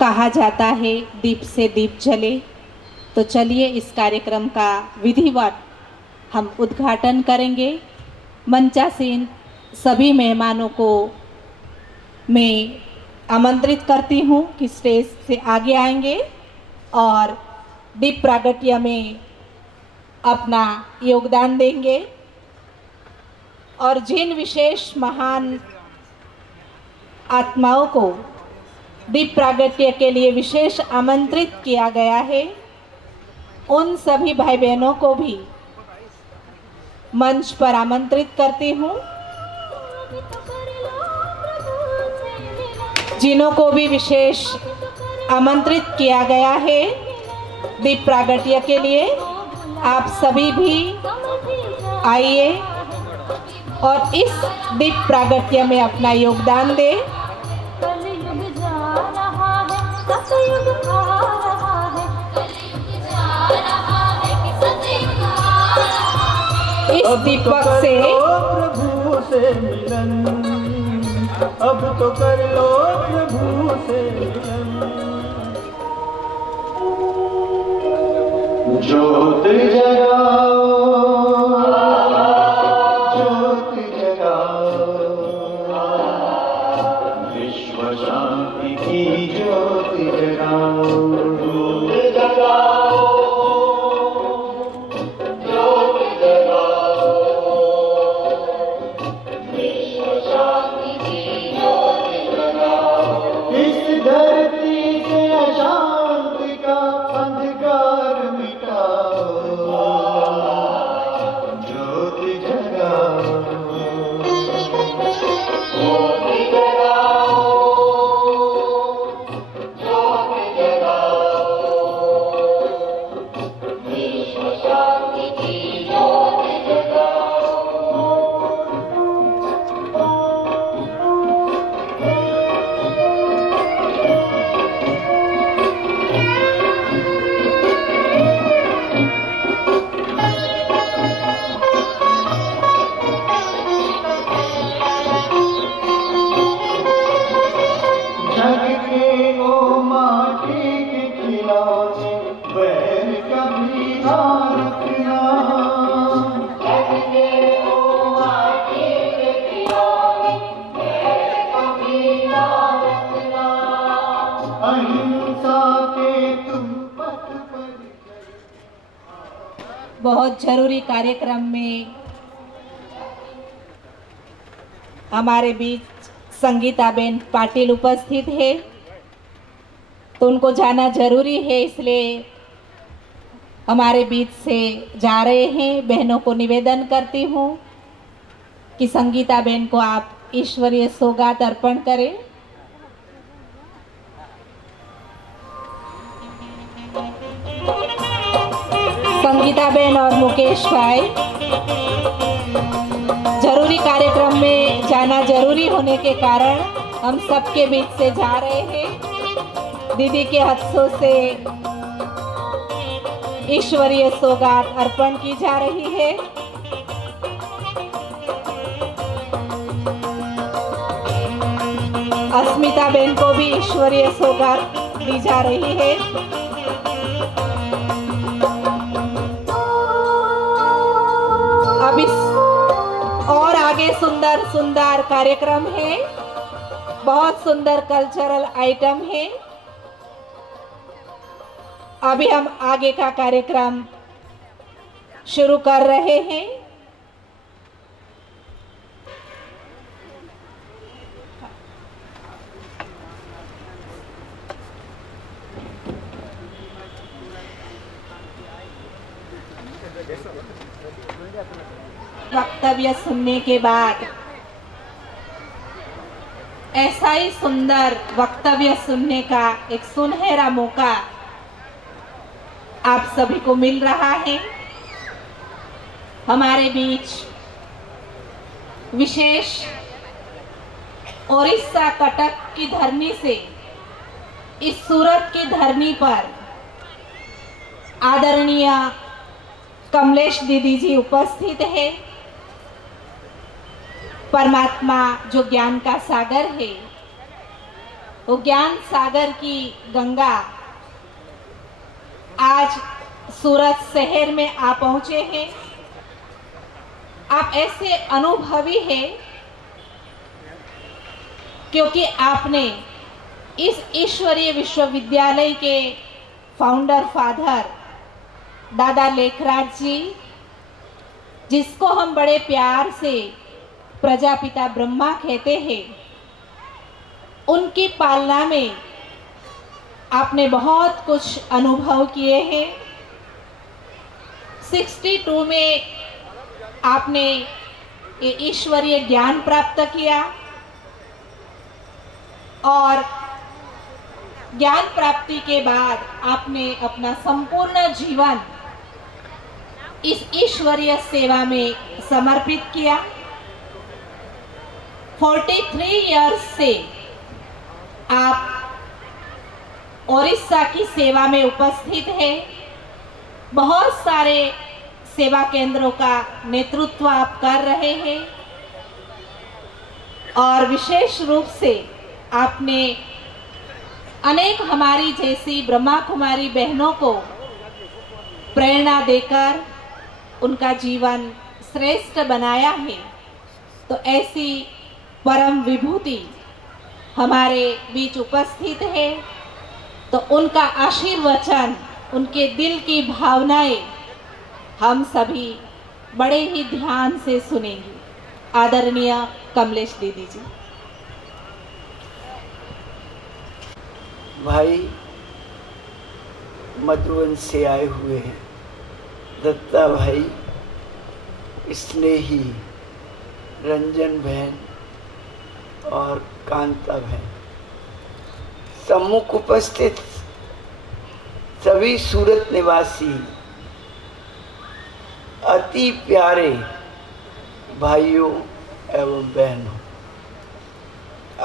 कहा जाता है दीप से दीप जले, तो चलिए इस कार्यक्रम का विधिवत हम उद्घाटन करेंगे। मंचासीन सभी मेहमानों को मैं आमंत्रित करती हूँ कि स्टेज से आगे आएंगे और दीप प्रागट्य में अपना योगदान देंगे। और जिन विशेष महान आत्माओं को दीप प्रागट्य के लिए विशेष आमंत्रित किया गया है, उन सभी भाई बहनों को भी मंच पर आमंत्रित करती हूँ। जिन्हों को भी विशेष आमंत्रित किया गया है दीप प्रागट्य के लिए, आप सभी भी आइए और इस दीप प्रागट्य में अपना योगदान दें। इस दीपक से प्रभु से मिलन, अब तो कर लो प्रभु से मिलन। ज्योत जगाओ, ज्योत जगाओ, विश्व शांति की ज्योत जगाओ। ज्योत जगाओ, ज्योत जगाओ, विश्व शांति की ज्योत जगाओ। इस धरती से अशांति का अंधकार मिटाओ, ज्योत जगाओ, ज्योत जगाओ, ज्योत जगाओ, विश्व शांति की ज्योत जगाओ। जग के ओ माटी के खिलौने बैर कभी ना रखना। जग के ओ माटी के खिलौने बैर कभी ना रखना। अहिंसा के तुम पथ पर बहुत जरूरी कार्यक्रम में हमारे बीच संगीताबेन पाटिल उपस्थित है, तो उनको जाना जरूरी है, इसलिए हमारे बीच से जा रहे हैं। बहनों को निवेदन करती हूँ कि संगीताबेन को आप ईश्वरीय सौगात अर्पण करें। संगीताबेन और मुकेश भाई, जरूरी कार्यक्रम में जाना जरूरी होने के कारण हम सबके बीच से जा रहे हैं। दीदी के हस्तों से ईश्वरीय सौगात अर्पण की जा रही है। अस्मिता बेन को भी ईश्वरीय सौगात दी जा रही है। अब इस और आगे सुंदर सुंदर कार्यक्रम है, बहुत सुंदर कल्चरल आइटम है। अभी हम आगे का कार्यक्रम शुरू कर रहे हैं। वक्तव्य सुनने के बाद ऐसा ही सुंदर वक्तव्य सुनने का एक सुनहरा मौका आप सभी को मिल रहा है। हमारे बीच विशेष ओडिशा कटक की धरनी से इस सूरत की धरनी पर आदरणीय कमलेश दीदी जी उपस्थित है। परमात्मा जो ज्ञान का सागर है, वो ज्ञान सागर की गंगा आज सूरत शहर में आ पहुंचे हैं। आप ऐसे अनुभवी हैं क्योंकि आपने इस ईश्वरीय विश्वविद्यालय के फाउंडर फादर दादा लेखराज जी, जिसको हम बड़े प्यार से प्रजापिता ब्रह्मा कहते हैं, उनकी पालना में आपने बहुत कुछ अनुभव किए हैं। 62 में आपने ये ईश्वरीय ज्ञान प्राप्त किया और ज्ञान प्राप्ति के बाद आपने अपना संपूर्ण जीवन इस ईश्वरीय सेवा में समर्पित किया। 43 इयर्स से आप ओडिशा की सेवा में उपस्थित हैं। बहुत सारे सेवा केंद्रों का नेतृत्व आप कर रहे हैं और विशेष रूप से आपने अनेक हमारी जैसी ब्रह्मा कुमारी बहनों को प्रेरणा देकर उनका जीवन श्रेष्ठ बनाया है। तो ऐसी परम विभूति हमारे बीच उपस्थित है, तो उनका आशीर्वचन, उनके दिल की भावनाएं हम सभी बड़े ही ध्यान से सुनेंगे। आदरणीय कमलेश दीदी जी। भाई मधुबन से आए हुए हैं, दत्ता भाई, स्नेही, रंजन बहन और कांता बहन, सम्मुख उपस्थित सभी सूरत निवासी अति प्यारे भाइयों एवं बहनों,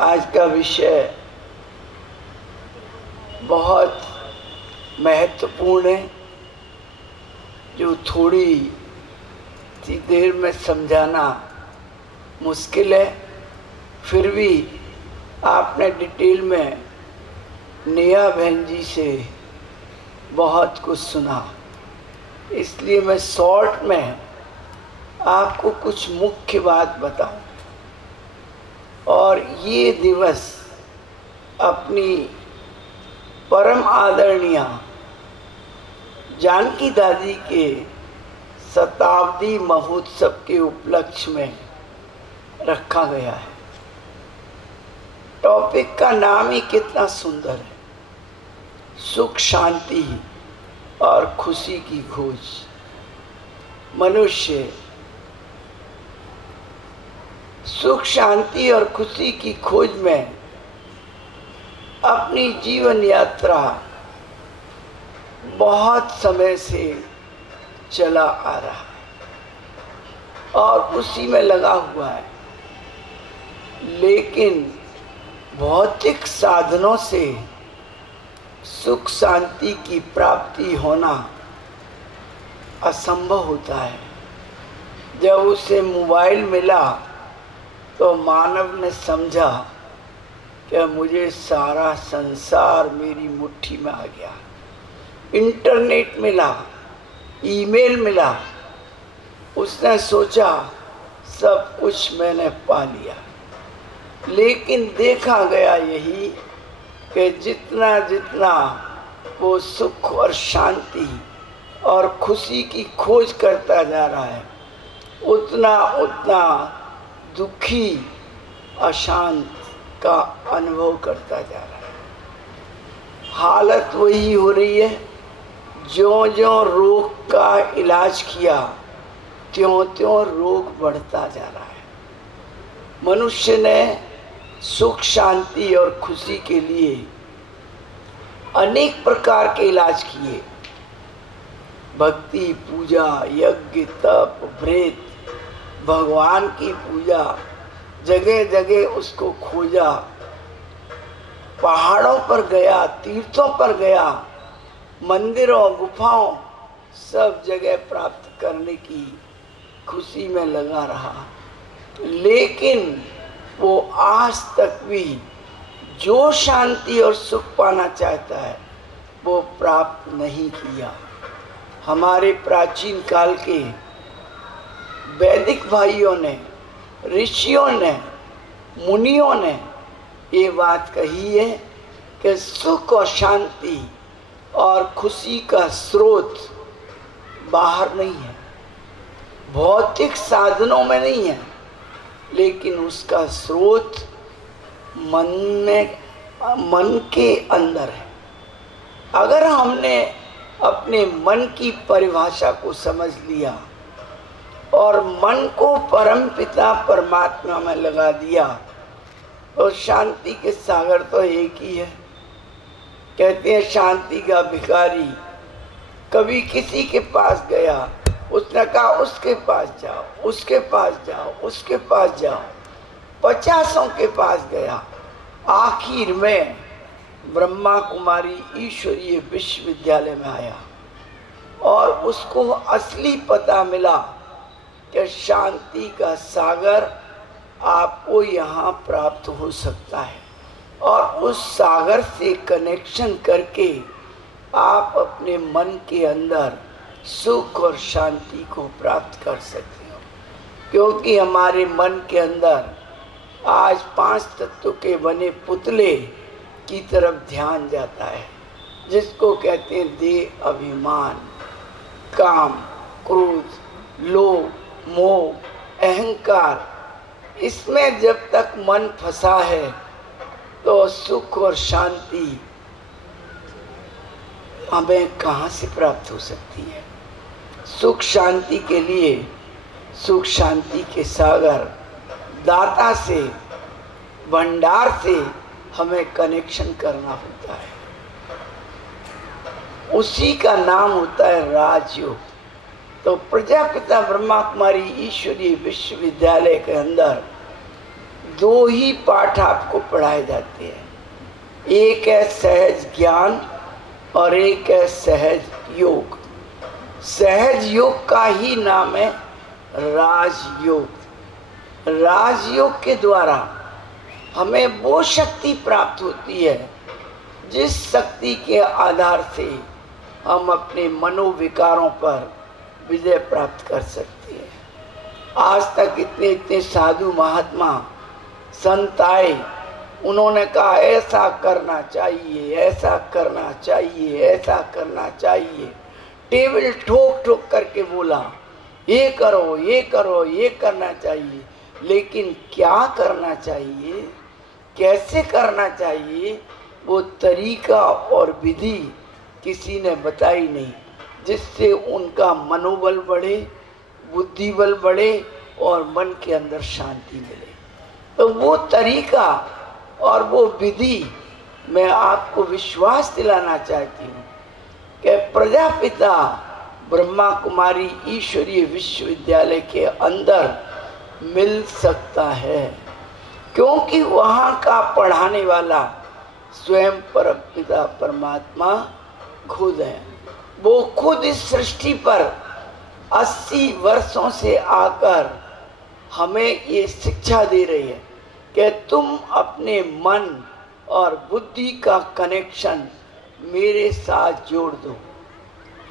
आज का विषय बहुत महत्वपूर्ण है, जो थोड़ी सी देर में समझाना मुश्किल है। फिर भी आपने डिटेल में नेहा बहन जी से बहुत कुछ सुना, इसलिए मैं शॉर्ट में आपको कुछ मुख्य बात बताऊं। और ये दिवस अपनी परम आदरणीय जानकी दादी के शताब्दी महोत्सव के उपलक्ष्य में रखा गया है। टॉपिक का नाम ही कितना सुंदर है, सुख शांति और खुशी की खोज। मनुष्य सुख शांति और खुशी की खोज में अपनी जीवन यात्रा बहुत समय से चला आ रहा है और उसी में लगा हुआ है, लेकिन भौतिक साधनों से सुख शांति की प्राप्ति होना असंभव होता है। जब उसे मोबाइल मिला तो मानव ने समझा कि मुझे सारा संसार मेरी मुट्ठी में आ गया। इंटरनेट मिला, ईमेल मिला, उसने सोचा सब कुछ मैंने पा लिया। लेकिन देखा गया यही कि जितना जितना वो सुख और शांति और खुशी की खोज करता जा रहा है, उतना उतना दुखी अशांत का अनुभव करता जा रहा है। हालत वही हो रही है, ज्यों ज्यों रोग का इलाज किया त्यों त्यों रोग बढ़ता जा रहा है। मनुष्य ने सुख शांति और खुशी के लिए अनेक प्रकार के इलाज किए, भक्ति, पूजा, यज्ञ, तप, व्रत, भगवान की पूजा, जगह जगह उसको खोजा, पहाड़ों पर गया, तीर्थों पर गया, मंदिरों, गुफाओं, सब जगह प्राप्त करने की खुशी में लगा रहा। लेकिन वो आज तक भी जो शांति और सुख पाना चाहता है वो प्राप्त नहीं किया। हमारे प्राचीन काल के वैदिक भाइयों ने, ऋषियों ने, मुनियों ने ये बात कही है कि सुख और शांति और खुशी का स्रोत बाहर नहीं है, भौतिक साधनों में नहीं है, लेकिन उसका स्रोत मन के अंदर है। अगर हमने अपने मन की परिभाषा को समझ लिया और मन को परमपिता परमात्मा में लगा दिया तो शांति के सागर तो एक ही है। कहते हैं शांति का भिखारी कभी किसी के पास गया, उसने कहा उसके पास जाओ, उसके पास जाओ, उसके पास जाओ, 50 के पास गया। आखिर में ब्रह्मा कुमारी ईश्वरीय विश्वविद्यालय में आया और उसको असली पता मिला कि शांति का सागर आपको यहाँ प्राप्त हो सकता है और उस सागर से कनेक्शन करके आप अपने मन के अंदर सुख और शांति को प्राप्त कर सकते हो। क्योंकि हमारे मन के अंदर आज 5 तत्व के बने पुतले की तरफ ध्यान जाता है, जिसको कहते हैं देह अभिमान, काम, क्रोध, लोभ, मोह, अहंकार। इसमें जब तक मन फंसा है तो सुख और शांति हमें कहाँ से प्राप्त हो सकती है। सुख शांति के लिए सुख शांति के सागर दाता से, भंडार से हमें कनेक्शन करना होता है। उसी का नाम होता है राजयोग। तो प्रजापिता ब्रह्मा कुमारी ईश्वरीय विश्वविद्यालय के अंदर 2 ही पाठ आपको पढ़ाए जाते हैं, एक है सहज ज्ञान और एक है सहज योग। सहज योग का ही नाम है राजयोग। राजयोग के द्वारा हमें वो शक्ति प्राप्त होती है जिस शक्ति के आधार से हम अपने मनोविकारों पर विजय प्राप्त कर सकते हैं। आज तक इतने इतने साधु महात्मा संत आए, उन्होंने कहा ऐसा करना चाहिए, ऐसा करना चाहिए, ऐसा करना चाहिए। टेबल ठोक ठोक करके बोला ये करो, ये करो, ये करना चाहिए। लेकिन क्या करना चाहिए, कैसे करना चाहिए, वो तरीका और विधि किसी ने बताई नहीं, जिससे उनका मनोबल बढ़े, बुद्धि बल बढ़े और मन के अंदर शांति मिले। तो वो तरीका और वो विधि मैं आपको विश्वास दिलाना चाहती हूँ कि प्रजापिता ब्रह्मा कुमारी ईश्वरीय विश्वविद्यालय के अंदर मिल सकता है, क्योंकि वहाँ का पढ़ाने वाला स्वयं परमपिता परमात्मा खुद है। वो खुद इस सृष्टि पर 80 वर्षों से आकर हमें ये शिक्षा दे रही है कि तुम अपने मन और बुद्धि का कनेक्शन मेरे साथ जोड़ दो।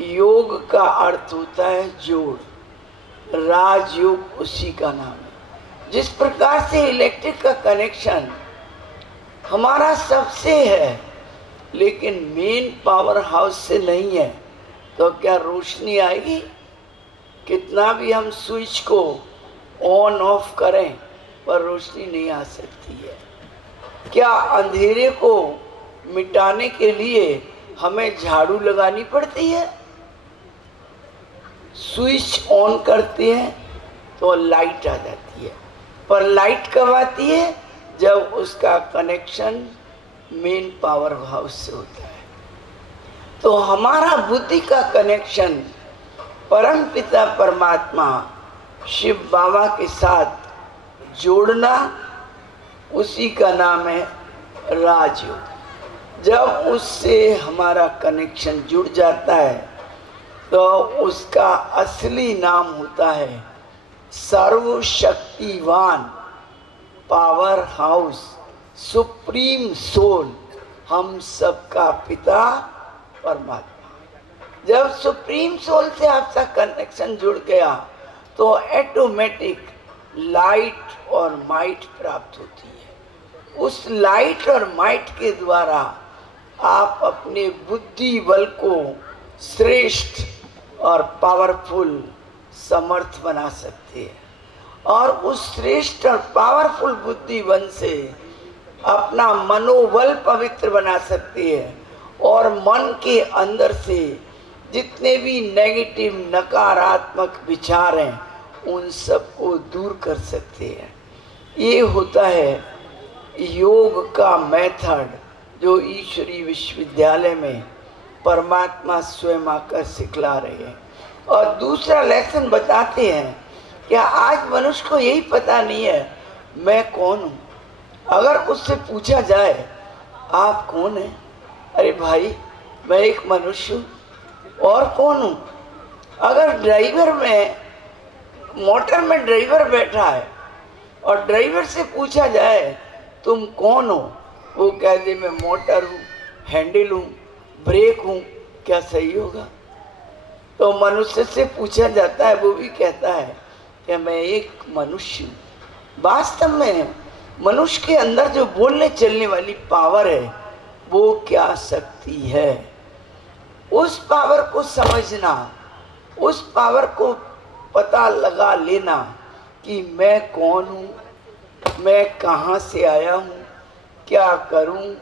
योग का अर्थ होता है जोड़, राजयोग उसी का नाम है। जिस प्रकार से इलेक्ट्रिक का कनेक्शन हमारा सबसे है लेकिन मेन पावर हाउस से नहीं है, तो क्या रोशनी आएगी? कितना भी हम स्विच को ऑन ऑफ करें पर रोशनी नहीं आ सकती है। क्या अंधेरे को मिटाने के लिए हमें झाड़ू लगानी पड़ती है? स्विच ऑन करते हैं तो लाइट आ जाती है, पर लाइट कब आती है? जब उसका कनेक्शन मेन पावर हाउस से होता है। तो हमारा बुद्धि का कनेक्शन परम पिता परमात्मा शिव बाबा के साथ जोड़ना, उसी का नाम है राजयोग। जब उससे हमारा कनेक्शन जुड़ जाता है तो उसका असली नाम होता है सर्वशक्तिवान पावर हाउस सुप्रीम सोल, हम सबका पिता परमात्मा। जब सुप्रीम सोल से आपका कनेक्शन जुड़ गया तो ऑटोमेटिक लाइट और माइट प्राप्त होती है। उस लाइट और माइट के द्वारा आप अपने बुद्धि बल को श्रेष्ठ और पावरफुल समर्थ बना सकते हैं, और उस श्रेष्ठ और पावरफुल बुद्धि बल से अपना मनोबल पवित्र बना सकते हैं, और मन के अंदर से जितने भी नेगेटिव नकारात्मक विचार हैं उन सबको दूर कर सकते हैं। ये होता है योग का मेथड जो ईश्वरीय विश्वविद्यालय में परमात्मा स्वयं आकर सिखला रहे हैं। और दूसरा लेसन बताते हैं कि आज मनुष्य को यही पता नहीं है मैं कौन हूँ। अगर उससे पूछा जाए आप कौन है, अरे भाई मैं एक मनुष्य हूँ, और कौन हूँ। अगर ड्राइवर में मोटर में ड्राइवर बैठा है और ड्राइवर से पूछा जाए तुम कौन हो, वो कह दे मैं मोटर हूँ, हैंडल हूँ, ब्रेक हूँ, क्या सही होगा? तो मनुष्य से पूछा जाता है, वो भी कहता है कि मैं एक मनुष्य हूँ। वास्तव में मनुष्य के अंदर जो बोलने चलने वाली पावर है वो क्या शक्ति है, उस पावर को समझना, उस पावर को पता लगा लेना कि मैं कौन हूँ, मैं कहाँ से आया हूँ, क्या करूँ,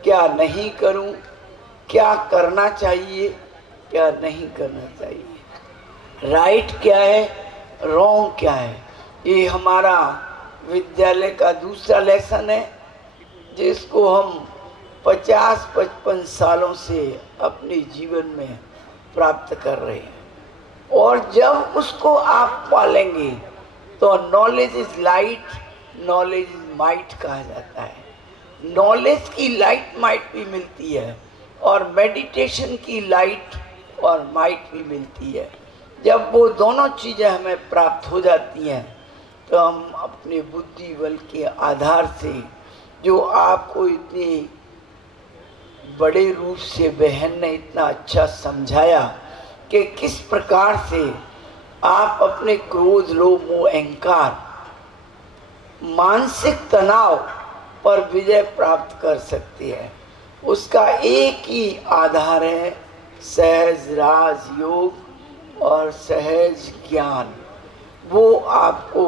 क्या नहीं करूँ, क्या करना चाहिए, क्या नहीं करना चाहिए, राइट क्या है, रॉन्ग क्या है। ये हमारा विद्यालय का दूसरा लेसन है जिसको हम 50-55 सालों से अपने जीवन में प्राप्त कर रहे हैं। और जब उसको आप पालेंगे तो knowledge is light, knowledge is might कहा जाता है। नॉलेज की लाइट माइट भी मिलती है और मेडिटेशन की लाइट और माइट भी मिलती है। जब वो दोनों चीज़ें हमें प्राप्त हो जाती हैं तो हम अपने बुद्धि बल के आधार से, जो आपको इतनी बड़े रूप से बहन ने इतना अच्छा समझाया कि किस प्रकार से आप अपने क्रोध, लोभ, मोह, अहंकार, मानसिक तनाव पर विजय प्राप्त कर सकते हैं, उसका एक ही आधार है सहज राज योग और सहज ज्ञान। वो आपको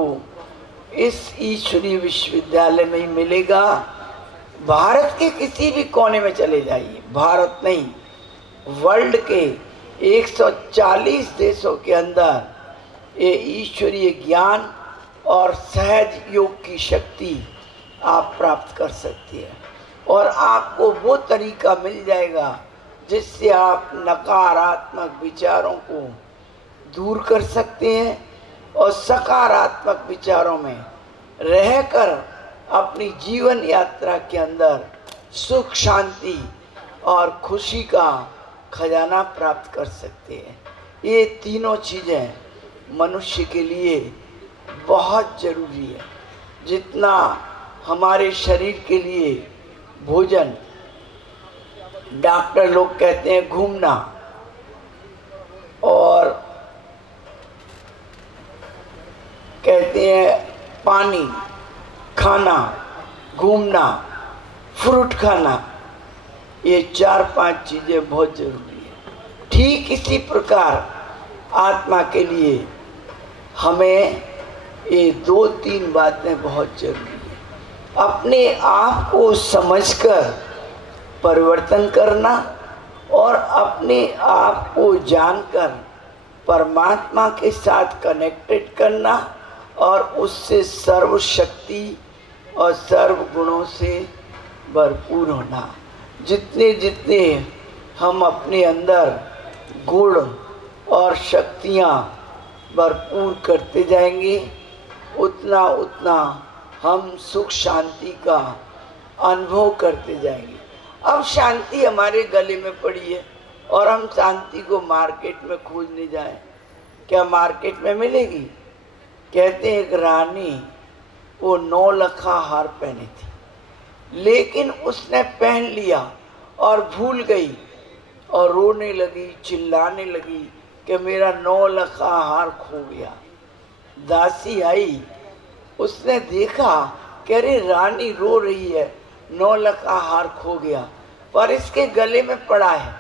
इस ईश्वरीय विश्वविद्यालय में ही मिलेगा। भारत के किसी भी कोने में चले जाइए, भारत नहीं वर्ल्ड के 140 देशों के अंदर ये ईश्वरीय ज्ञान और सहज योग की शक्ति आप प्राप्त कर सकती है। और आपको वो तरीका मिल जाएगा जिससे आप नकारात्मक विचारों को दूर कर सकते हैं और सकारात्मक विचारों में रहकर अपनी जीवन यात्रा के अंदर सुख, शांति और खुशी का खजाना प्राप्त कर सकते हैं। ये तीनों चीज़ें मनुष्य के लिए बहुत ज़रूरी है। जितना हमारे शरीर के लिए भोजन, डॉक्टर लोग कहते हैं घूमना, और कहते हैं पानी, खाना, घूमना, फ्रूट खाना, ये 4-5 चीज़ें बहुत ज़रूरी है। ठीक इसी प्रकार आत्मा के लिए हमें ये 2-3 बातें बहुत ज़रूरी है। अपने आप को समझकर परिवर्तन करना और अपने आप को जानकर परमात्मा के साथ कनेक्टेड करना और उससे सर्वशक्ति और सर्व गुणों से भरपूर होना। जितने जितने हम अपने अंदर गुण और शक्तियाँ भरपूर करते जाएंगे उतना उतना हम सुख शांति का अनुभव करते जाएंगे। अब शांति हमारे गले में पड़ी है और हम शांति को मार्केट में खोजने जाएं, क्या मार्केट में मिलेगी? कहते एक रानी वो 9 लखा हार पहनी थी, लेकिन उसने पहन लिया और भूल गई और रोने लगी, चिल्लाने लगी कि मेरा 9 लखा हार खो गया। दासी आई, उसने देखा कि अरे रानी रो रही है, 9 लखा हार खो गया, पर इसके गले में पड़ा है।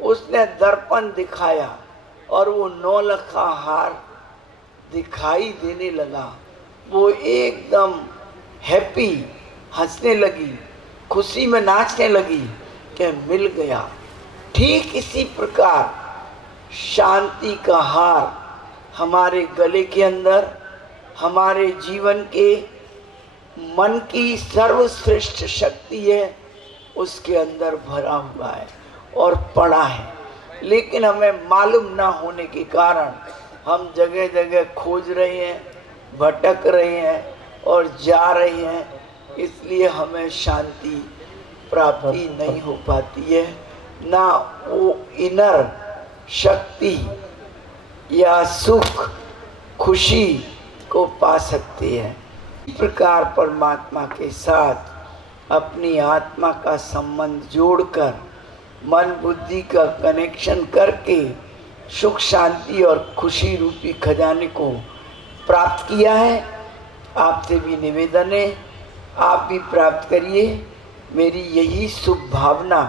उसने दर्पण दिखाया और वो 9 लखा हार दिखाई देने लगा। वो एकदम हैप्पी, हंसने लगी, खुशी में नाचने लगी कि मिल गया। ठीक इसी प्रकार शांति का हार हमारे गले के अंदर, हमारे जीवन के मन की सर्वश्रेष्ठ शक्ति है, उसके अंदर भरा हुआ है और पड़ा है। लेकिन हमें मालूम ना होने के कारण हम जगह जगह खोज रहे हैं, भटक रहे हैं और जा रहे हैं, इसलिए हमें शांति प्राप्ति नहीं हो पाती है, ना वो इनर शक्ति या सुख खुशी को पा सकते हैं। इस प्रकार परमात्मा के साथ अपनी आत्मा का संबंध जोड़कर मन बुद्धि का कनेक्शन करके सुख शांति और खुशी रूपी खजाने को प्राप्त किया है। आपसे भी निवेदन है, आप भी प्राप्त करिए। मेरी यही शुभ भावना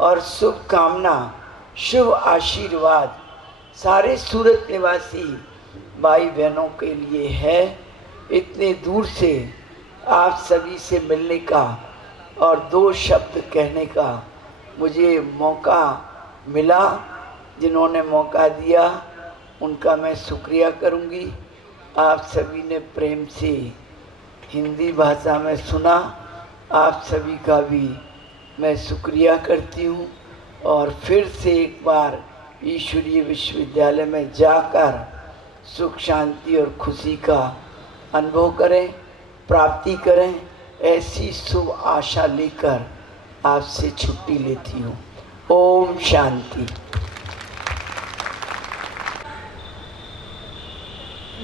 और शुभ कामना, शुभ आशीर्वाद सारे सूरत निवासी भाई बहनों के लिए है। इतने दूर से आप सभी से मिलने का और 2 शब्द कहने का मुझे मौका मिला। जिन्होंने मौका दिया उनका मैं शुक्रिया करूंगी। आप सभी ने प्रेम से हिंदी भाषा में सुना, आप सभी का भी मैं शुक्रिया करती हूँ। और फिर से एक बार ईश्वरीय विश्वविद्यालय में जाकर सुख शांति और खुशी का अनुभव करें, प्राप्ति करें, ऐसी शुभ आशा लेकर आपसे छुट्टी लेती हूँ। ओम शांति।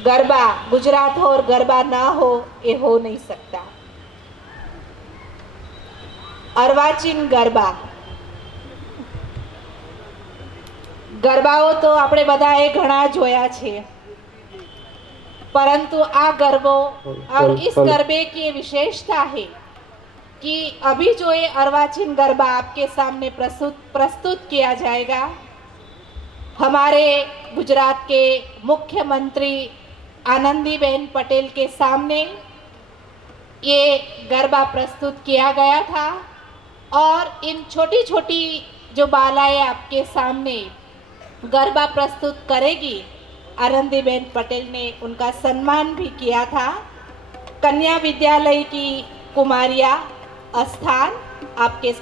गरबा गुजरात हो और गरबा ना हो, ये हो नहीं सकता। अर्वाचीन गरबा, ગરબાઓ તો આપણે બધાએ ઘણા જોયા છે, परंतु आ गरबो और इस गरबे की विशेषता है कि अभी जो ये अर्वाचीन गरबा आपके सामने प्रस्तुत किया जाएगा, हमारे गुजरात के मुख्यमंत्री आनंदीबेन पटेल के सामने ये गरबा प्रस्तुत किया गया था। और इन छोटी छोटी जो बालाएं आपके सामने गरबा प्रस्तुत करेगी, आनंदीबेन पटेल ने उनका सम्मान भी किया था। कन्या विद्यालय की कुमारिया अस्थान आपके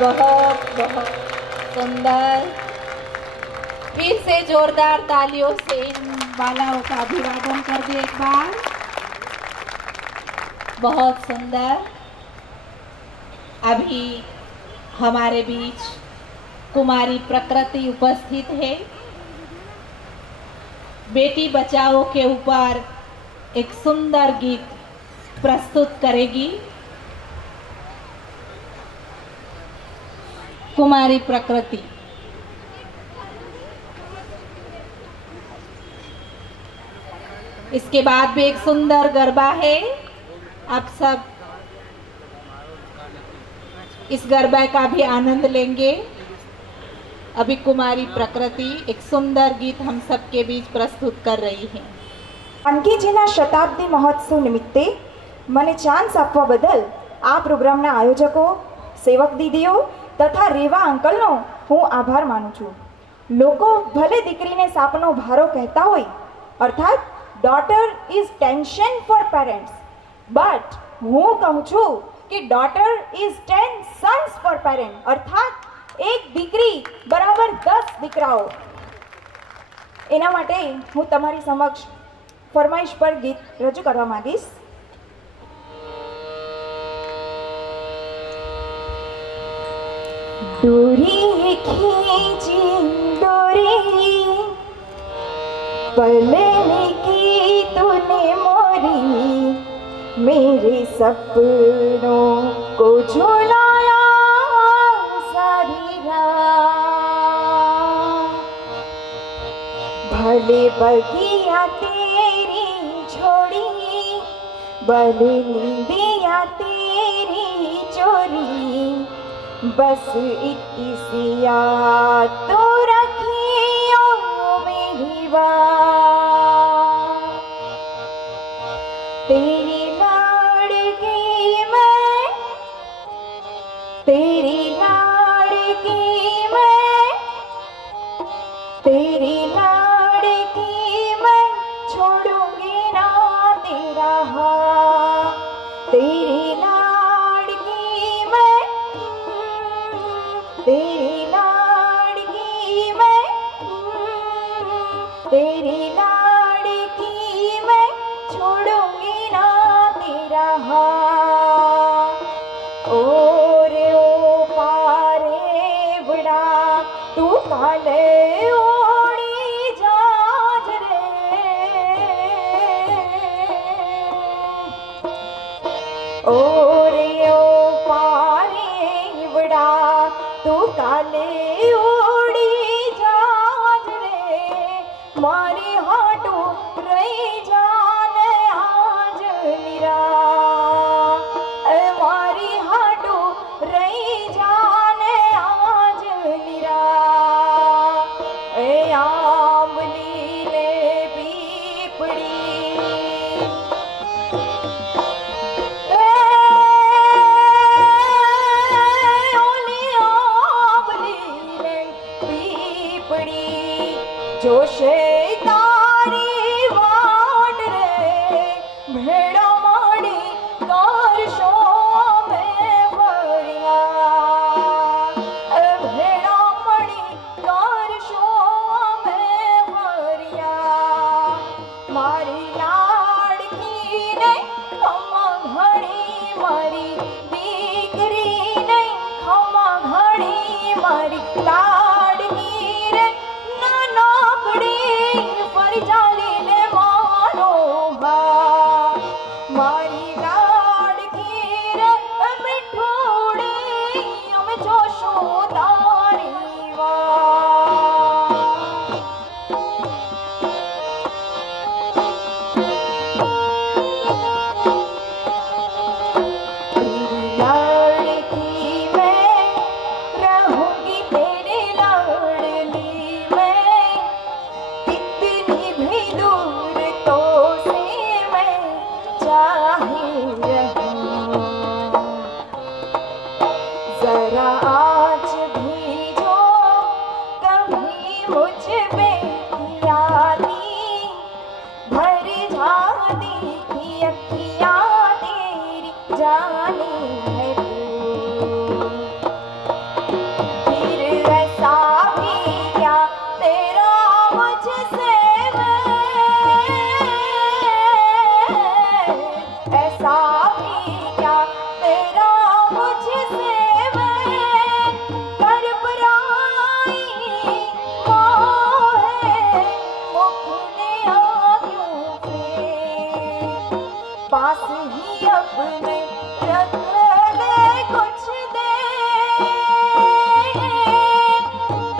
बहुत बहुत सुंदर। फिर से जोरदार तालियों से इन बालाओं का अभिवादन कर दिए एक बार। बहुत सुंदर। अभी हमारे बीच कुमारी प्रकृति उपस्थित है। बेटी बचाओ के ऊपर एक सुंदर गीत प्रस्तुत करेगी कुमारी प्रकृति। इसके बाद भी एक सुंदर गरबा है। आप सब इस गरबा का भी आनंद लेंगे। अभी कुमारी प्रकृति एक सुंदर गीत हम सबके बीच प्रस्तुत कर रही है। जानकीजीना शताब्दी महोत्सव निमित्ते મને ચાન્સ આપવા બદલ આ પ્રોગ્રામના આયોજકો, સેવક દીદીઓ તથા રેવા અંકલનો હું આભાર માનું છું। લોકો ભલે દીકરીને સાપનો ભારો કહેતા હોય, અર્થાત daughter is tension for parents, but હું કહું છું કે daughter is 10 sons for parent, અર્થાત એક દીકરી બરાબર 10 દીકરાઓ। એના માટે હું તમારી સમક્ષ ફરમાઈશ પર ગીત રજૂ કરવા માંગીશ। डोरी खींची डोरी पलने की तूने मोरी, मेरे सपनों को झुलाया सारी रात। भले बगिया तेरी छोड़ी, भले नींदिया तेरी चोरी, बस इतनी सी याद तो रखियो मेरी बात। तेरी लाड़की मैं, तेरी लाड़की मैं, तेरी लाड़की मैं, छोड़ूंगी ना तेरा हाथ। तेरी तेरी लाड़की मैं, तेरी लाड़की मैं, छोड़ूंगी ना तेरा हाथ। ओ रे ओ पारे बड़ा तू काले ओढ़ी जाज रे। ओ रे ओ पारे बड़ा तू काले ओढ़ी जाज रे, मारे हाटो रही जान आज निरा। मारी हाटो रही जान आज निरा। आंबली ले पीपड़ी, जो शैतानी वाट रे, भेड़ा माड़ी कारशो में भरिया। भेड़ा माड़ी कारशो में भरिया, मारी लाड़की ने खमा घड़ी, मारी दीकरी ने खमा घड़ी, मारी लाड़की रे पर जाली ले मारो हा। मारी लाड़की रे मिठोड़ी में जोशो दारी वा। तेरी लाड़की मैं रहूंगी, तेरे लाडली मैं, कितनी भी दूर तो से मैं चाहे रहूं। जरा आज भी जो कभी मुझ पे यादी, भर जाती थी अखियाँ तेरी जानी है तू। फिर ऐसा भी क्या तेरा मुझसे मैं, ऐसा पास ही अपने रख ले कुछ देर,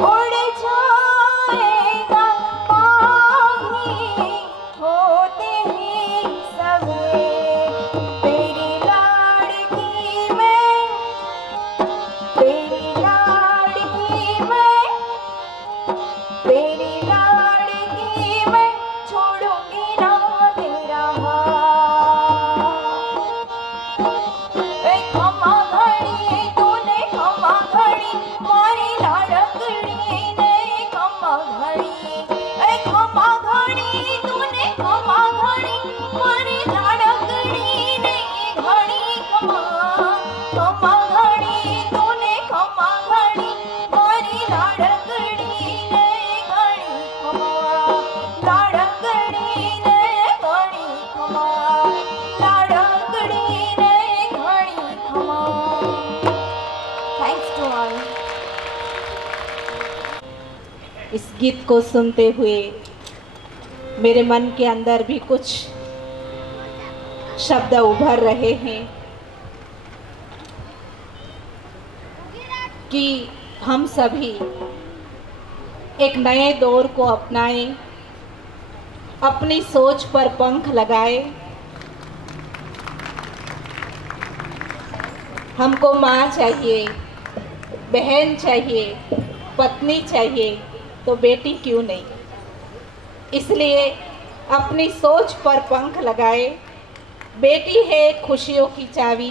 उड़ जाएगा पाही होते ही सवेर। तेरी लाड़की मैं, तेरी लाड़की मैं, तेरी लाड़की मैं, छोड़ूंगी ना तेरा हाथ। ए खमा घड़ी तूने खमा घड़ी मारी लाड़कड़ी ने खमा घड़ी, ए खमा घड़ी तूने खमा घड़ी मारी लाड़कड़ी ने घड़ी खमा, खमा घड़ी तूने खमा घड़ी मारी लाड़कड़ी ने घड़ी खमा, लाड़कड़ी ने घड़ी खमा, लाड़कड़ी ने घड़ी खमा। Thanks to all. इस गीत को सुनते हुए मेरे मन के अंदर भी कुछ शब्द उभर रहे हैं कि हम सभी एक नए दौर को अपनाएं, अपनी सोच पर पंख लगाएं। हमको माँ चाहिए, बहन चाहिए, पत्नी चाहिए, तो बेटी क्यों नहीं। इसलिए अपनी सोच पर पंख लगाए। बेटी है खुशियों की चाबी,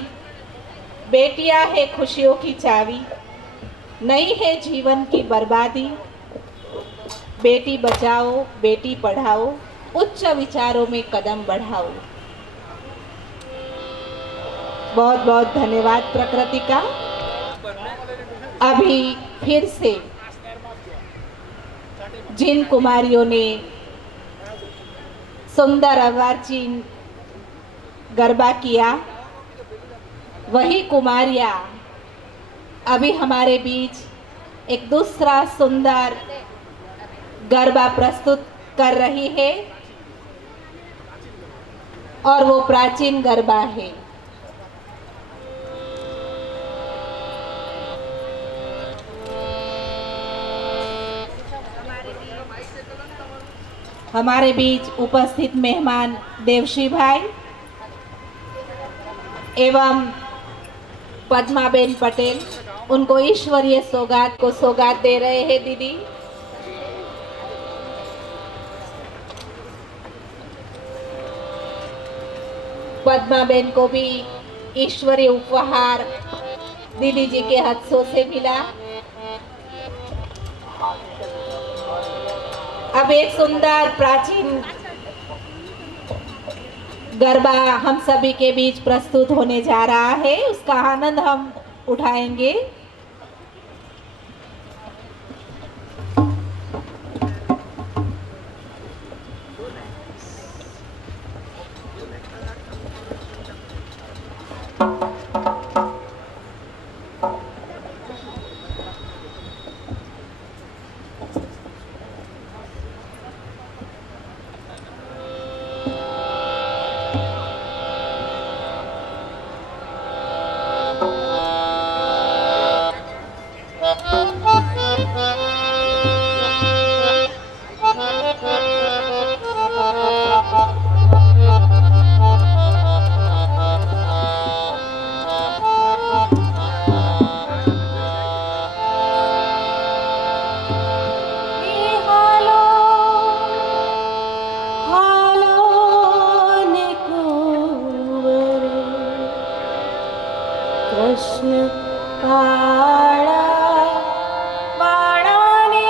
बेटियां है खुशियों की चाबी, नहीं है जीवन की बर्बादी। बेटी बचाओ, बेटी पढ़ाओ, उच्च विचारों में कदम बढ़ाओ। बहुत बहुत धन्यवाद प्रकृति का। अभी फिर से जिन कुमारियों ने सुंदर अर्वाचीन गरबा किया, वही कुमारियाँ अभी हमारे बीच एक दूसरा सुंदर गरबा प्रस्तुत कर रही है और वो प्राचीन गरबा है। हमारे बीच उपस्थित मेहमान देवशी भाई एवं पद्माबेन पटेल, उनको ईश्वरीय सौगात को सौगात दे रहे हैं दीदी। पद्माबेन को भी ईश्वरीय उपहार दीदी जी के हाथों से मिला। अब एक सुंदर प्राचीन गरबा हम सभी के बीच प्रस्तुत होने जा रहा है, उसका आनंद हम उठाएंगे। कृष्ण काळा बाणाने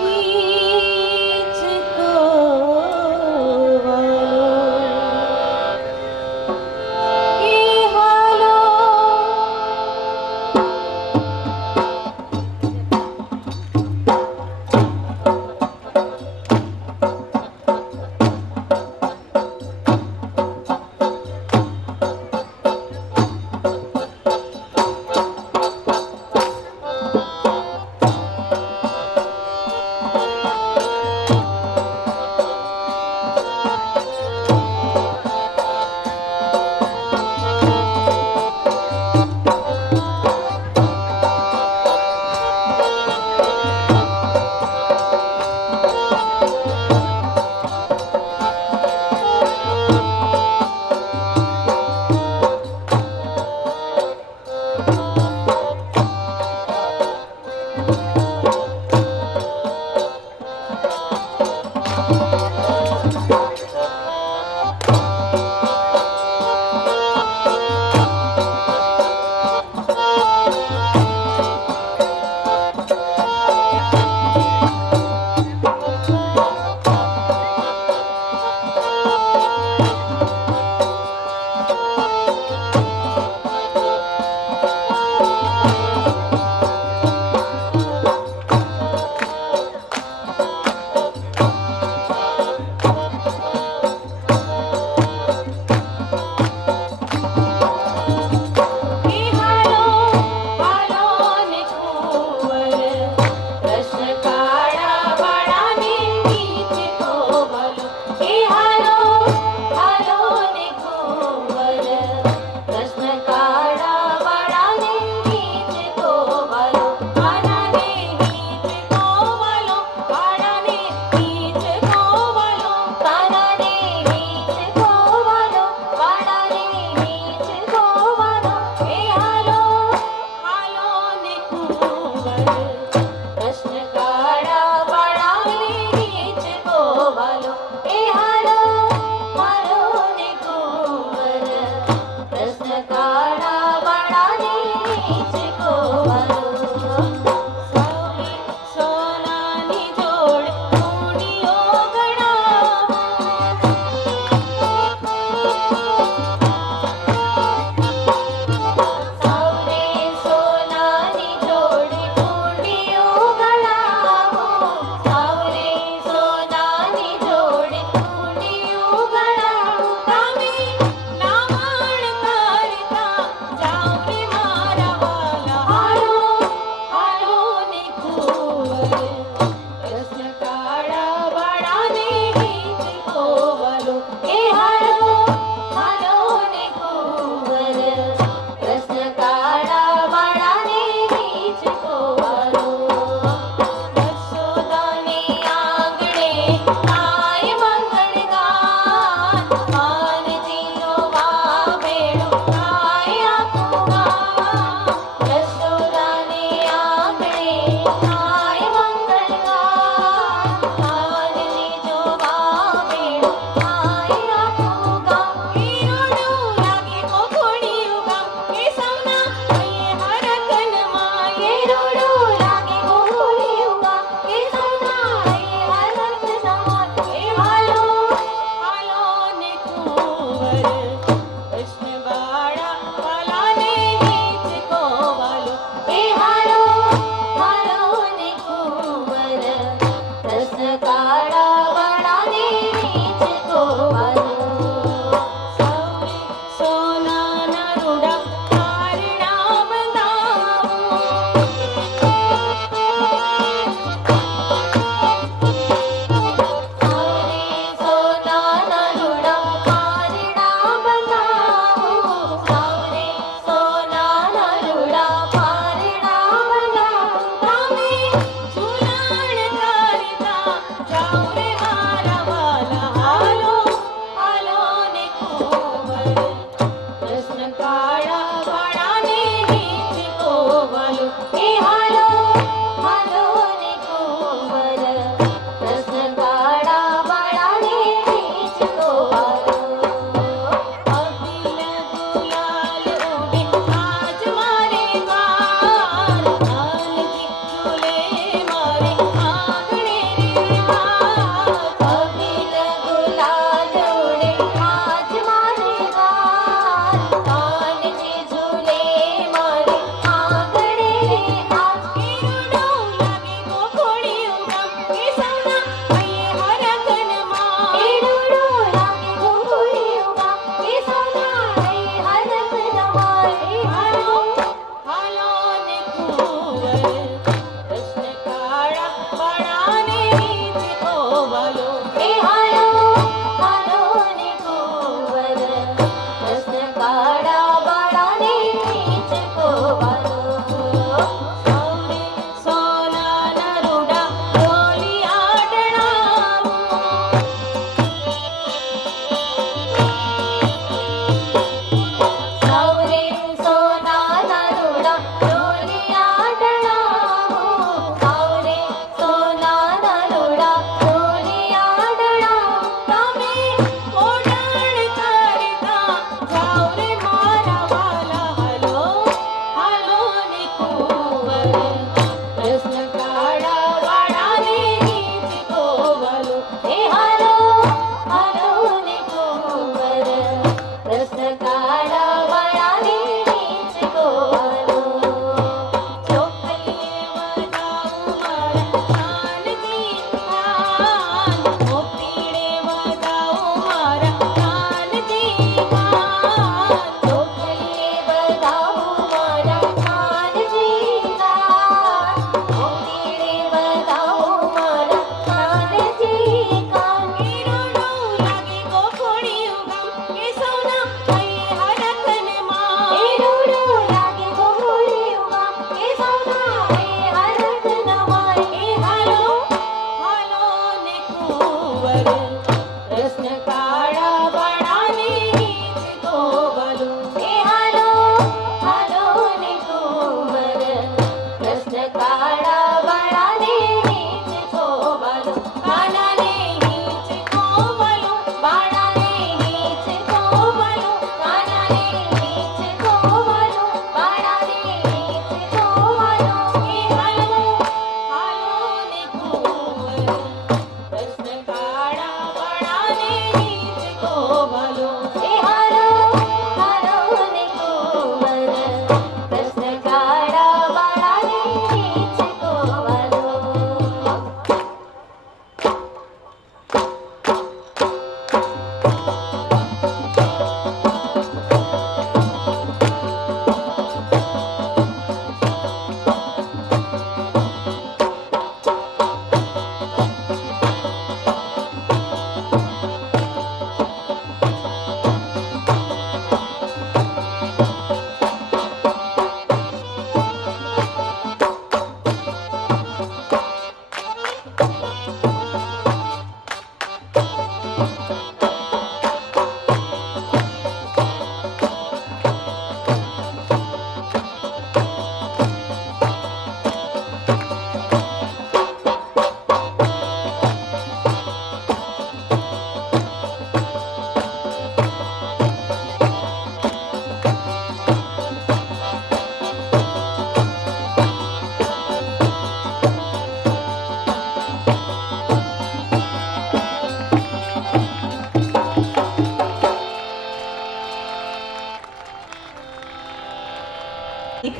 वीच कोवलो की हालो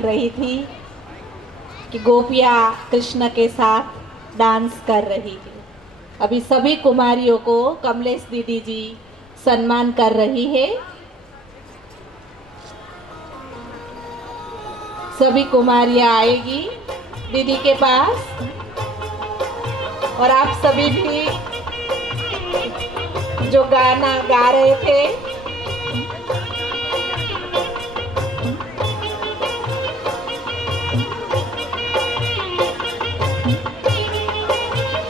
देख रही थी कि गोपियाँ कृष्ण के साथ डांस कर रही है। अभी सभी कुमारियों को कमलेश दीदी जी सम्मान कर रही है। सभी कुमारियाँ आएगी दीदी के पास और आप सभी भी जो गाना गा रहे थे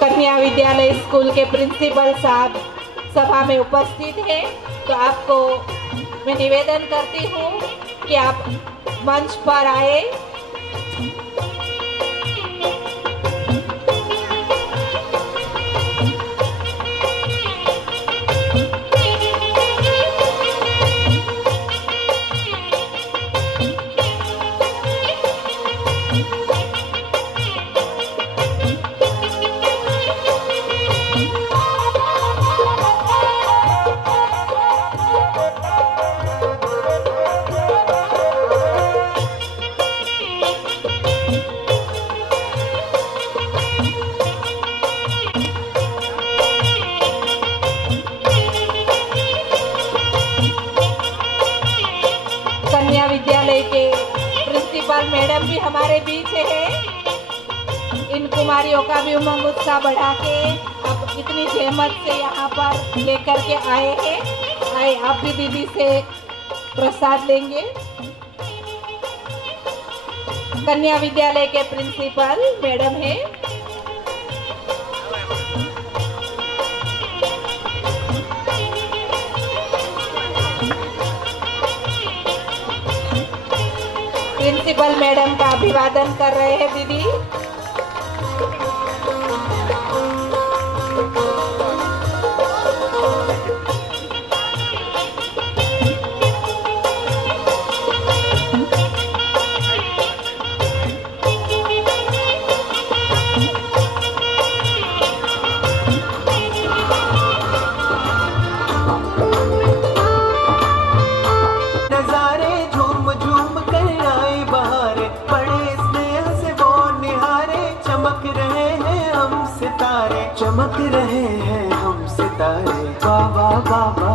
कन्या विद्यालय स्कूल के प्रिंसिपल साहब सभा में उपस्थित हैं, तो आपको मैं निवेदन करती हूँ कि आप मंच पर आए। कन्या विद्यालय के प्रिंसिपल मैडम भी हमारे बीच है। इन कुमारियों का भी उमंग उत्साह बढ़ा के आप इतनी जहमत से यहाँ पर लेकर के आए हैं। आए आप भी दीदी से प्रसाद लेंगे। कन्या विद्यालय के प्रिंसिपल मैडम है। प्रिंसिपल मैडम का अभिवादन कर रहे हैं दीदी। नजारे झूम झूम कर आए बहारे, बड़े स्नेह से वो निहारे, चमक रहे हैं हम सितारे, चमक रहे हैं हम सितारे। बाबा बाबा।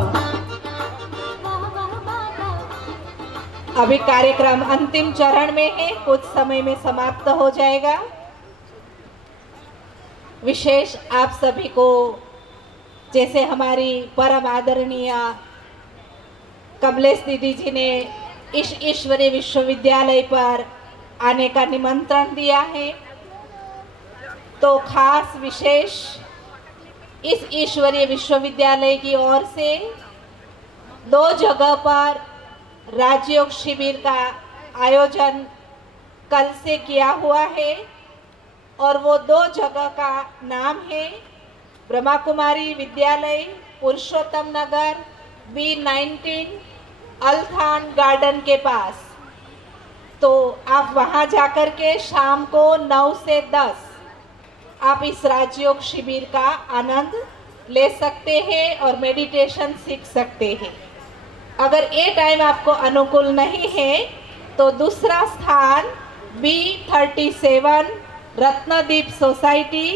अभी कार्यक्रम अंतिम चरण में है, कुछ समय में समाप्त हो जाएगा। विशेष आप सभी को जैसे हमारी परम आदरणीय कमलेश दीदी जी ने इस ईश्वरीय विश्वविद्यालय पर आने का निमंत्रण दिया है, तो खास विशेष इस ईश्वरीय विश्वविद्यालय की ओर से 2 जगह पर राजयोग शिविर का आयोजन कल से किया हुआ है और वो 2 जगह का नाम है ब्रह्मा कुमारी विद्यालय पुरुषोत्तम नगर B19 अल्थान गार्डन के पास। तो आप वहां जाकर के शाम को 9 से 10 आप इस राजयोग शिविर का आनंद ले सकते हैं और मेडिटेशन सीख सकते हैं। अगर ये टाइम आपको अनुकूल नहीं है तो दूसरा स्थान B37 रत्नदीप सोसाइटी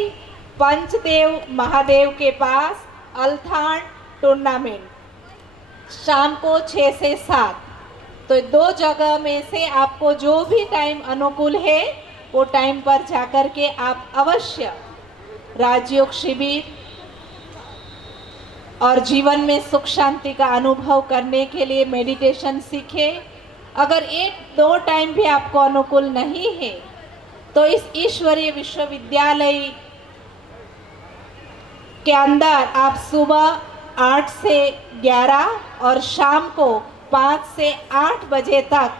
पंचदेव महादेव के पास अल्थान टूर्नामेंट शाम को 6 से 7। तो 2 जगह में से आपको जो भी टाइम अनुकूल है वो टाइम पर जाकर के आप अवश्य राजयोग शिविर और जीवन में सुख शांति का अनुभव करने के लिए मेडिटेशन सीखें। अगर 1-2 टाइम भी आपको अनुकूल नहीं है तो इस ईश्वरीय विश्वविद्यालय के अंदर आप सुबह 8 से 11 और शाम को 5 से 8 बजे तक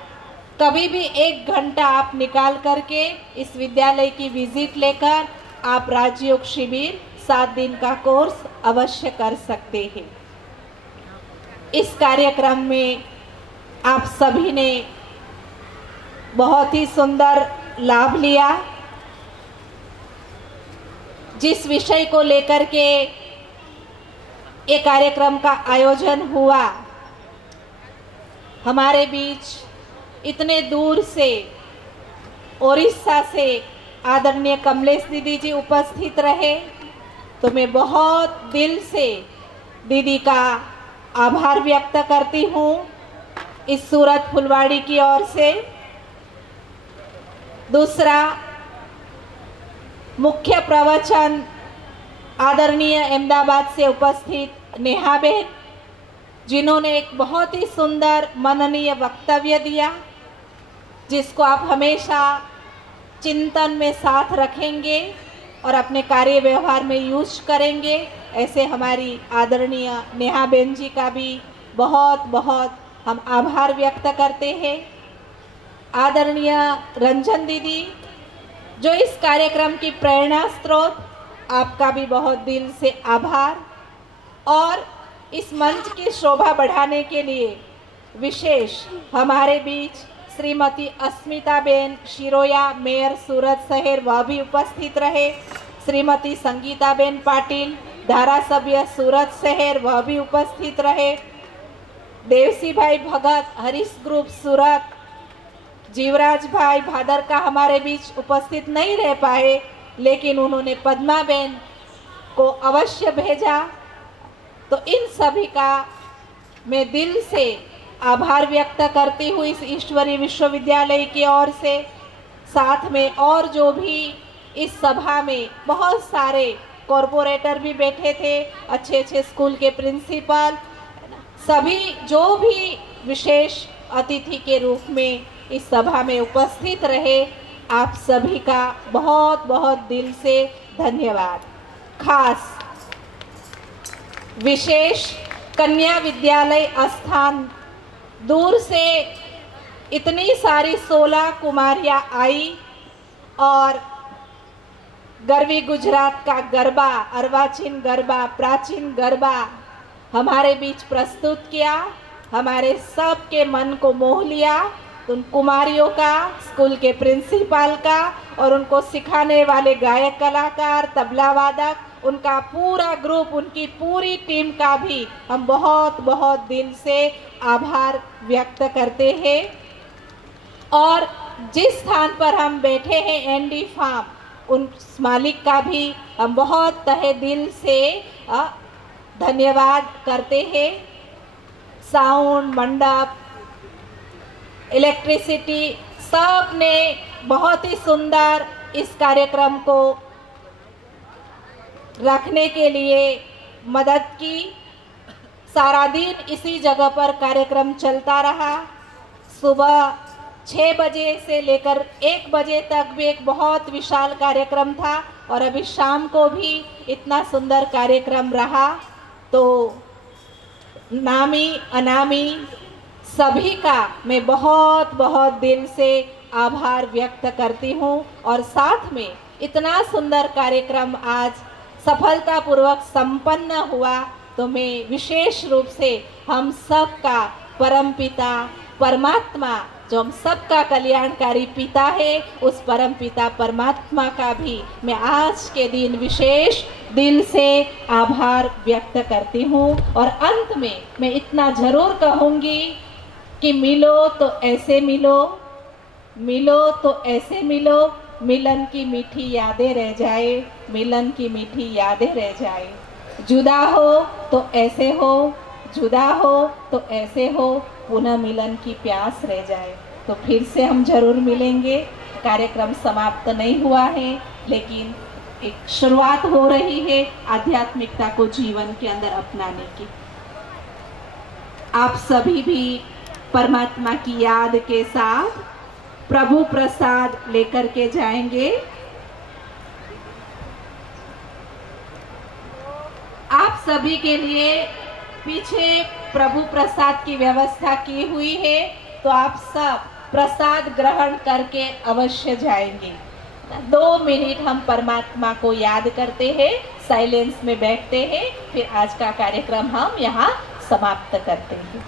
कभी भी 1 घंटा आप निकाल करके इस विद्यालय की विजिट लेकर आप राजयोग शिविर 7 दिन का कोर्स अवश्य कर सकते हैं। इस कार्यक्रम में आप सभी ने बहुत ही सुंदर लाभ लिया। जिस विषय को लेकर के ये कार्यक्रम का आयोजन हुआ, हमारे बीच इतने दूर से उड़ीसा से आदरणीय कमलेश दीदी जी उपस्थित रहे, तो मैं बहुत दिल से दीदी का आभार व्यक्त करती हूँ इस सूरत फुलवाड़ी की ओर से। दूसरा, मुख्य प्रवचन आदरणीय अहमदाबाद से उपस्थित नेहा बहन, जिन्होंने एक बहुत ही सुंदर मननीय वक्तव्य दिया, जिसको आप हमेशा चिंतन में साथ रखेंगे और अपने कार्य व्यवहार में यूज करेंगे। ऐसे हमारी आदरणीय नेहा बहन जी का भी बहुत बहुत हम आभार व्यक्त करते हैं। आदरणीय रंजन दीदी, जो इस कार्यक्रम की प्रेरणा स्रोत, आपका भी बहुत दिल से आभार। और इस मंच की शोभा बढ़ाने के लिए विशेष हमारे बीच श्रीमती अस्मिता बेन शिरोया, मेयर सूरत शहर, वह भी उपस्थित रहे। श्रीमती संगीता बेन पाटिल, धारासभ्य सूरत शहर, वह भी उपस्थित रहे। देवसी भाई भगत, हरीश ग्रुप सूरत, जीवराज भाई भादर का हमारे बीच उपस्थित नहीं रह पाए, लेकिन उन्होंने पद्मा बेन को अवश्य भेजा। तो इन सभी का मैं दिल से आभार व्यक्त करती हूँ इस ईश्वरीय विश्वविद्यालय की ओर से। साथ में और जो भी इस सभा में बहुत सारे कॉरपोरेटर भी बैठे थे, अच्छे अच्छे स्कूल के प्रिंसिपल, सभी जो भी विशेष अतिथि के रूप में इस सभा में उपस्थित रहे, आप सभी का बहुत बहुत दिल से धन्यवाद। खास विशेष कन्या विद्यालय स्थान, दूर से इतनी सारी 16 कुमारियाँ आई और गरवी गुजरात का गरबा, अर्वाचीन गरबा, प्राचीन गरबा हमारे बीच प्रस्तुत किया, हमारे सब के मन को मोह लिया। उन कुमारियों का, स्कूल के प्रिंसिपल का और उनको सिखाने वाले गायक कलाकार, तबला वादक, उनका पूरा ग्रुप, उनकी पूरी टीम का भी हम बहुत बहुत दिल से आभार व्यक्त करते हैं। और जिस स्थान पर हम बैठे हैं एनडी फार्म, उन मालिक का भी हम बहुत तहे दिल से धन्यवाद करते हैं। साउंड, मंडप, इलेक्ट्रिसिटी, सब ने बहुत ही सुंदर इस कार्यक्रम को रखने के लिए मदद की। सारा दिन इसी जगह पर कार्यक्रम चलता रहा। सुबह 6 बजे से लेकर 1 बजे तक भी एक बहुत विशाल कार्यक्रम था और अभी शाम को भी इतना सुंदर कार्यक्रम रहा। तो नामी अनामी सभी का मैं बहुत बहुत दिल से आभार व्यक्त करती हूँ। और साथ में इतना सुंदर कार्यक्रम आज सफलतापूर्वक संपन्न हुआ, तो मैं विशेष रूप से हम सब का परमपिता परमात्मा, जो हम सबका कल्याणकारी पिता है, उस परम पिता परमात्मा का भी मैं आज के दिन विशेष दिल से आभार व्यक्त करती हूँ। और अंत में मैं इतना जरूर कहूँगी कि मिलो तो ऐसे मिलो, मिलो तो ऐसे मिलो, मिलन की मीठी यादें रह जाए, मिलन की मीठी यादें रह जाए। जुदा हो तो ऐसे हो, जुदा हो तो ऐसे हो, पुनः मिलन की प्यास रह जाए। तो फिर से हम जरूर मिलेंगे। कार्यक्रम समाप्त नहीं हुआ है, लेकिन एक शुरुआत हो रही है आध्यात्मिकता को जीवन के अंदर अपनाने की। आप सभी भी परमात्मा की याद के साथ प्रभु प्रसाद लेकर के जाएंगे। आप सभी के लिए पीछे प्रभु प्रसाद की व्यवस्था की हुई है, तो आप सब प्रसाद ग्रहण करके अवश्य जाएंगे। 2 मिनट हम परमात्मा को याद करते हैं, साइलेंस में बैठते हैं, फिर आज का कार्यक्रम हम यहाँ समाप्त करते हैं।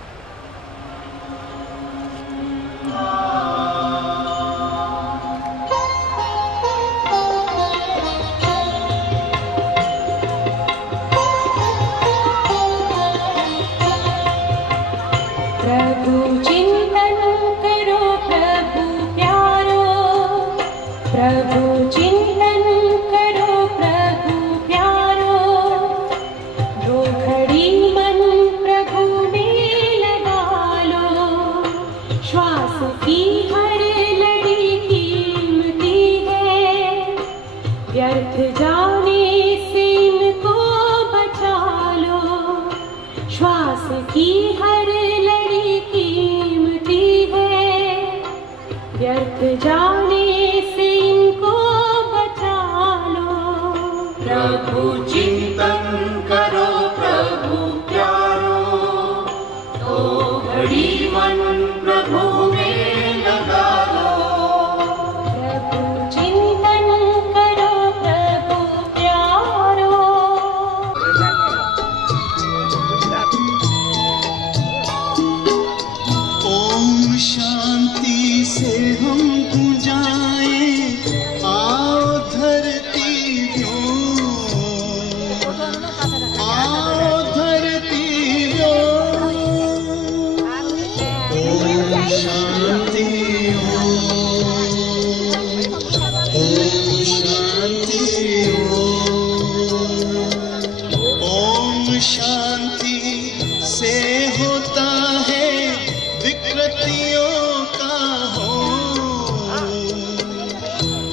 प्रभु चिंतन करो प्रभु प्यारो, सांस की हर लड़ी कीमती है, व्यर्थ जाने से इनको बचा लो। प्रभु चिंतन करो प्रभु प्यारो, तो घड़ी मन प्रभु में लगा लो। प्रभु चिंतन करो प्रभु प्यारो। ओम शांति से हम पूजाएं, आओ धरती आओ धरती ओम शांति ओम शांति ओम शांति से होता है विकृतियों का हो,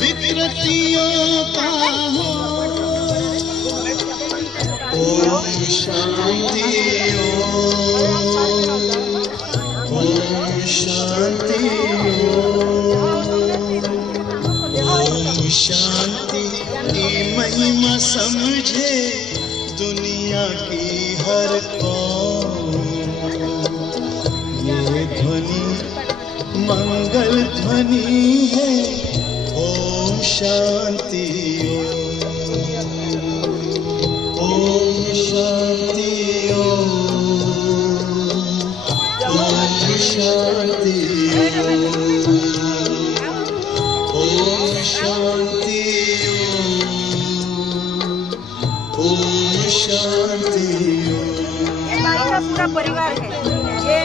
विकृतियों का हो। ओम शांति ओम शांति ओम शांति की महिमा समझे दुनिया की हर कौम। ये ध्वनि मंगल ध्वनि है, ओम शांति ओम शांति ओम शांति ओम शांति ओम शांति। पूरा परिवार है ये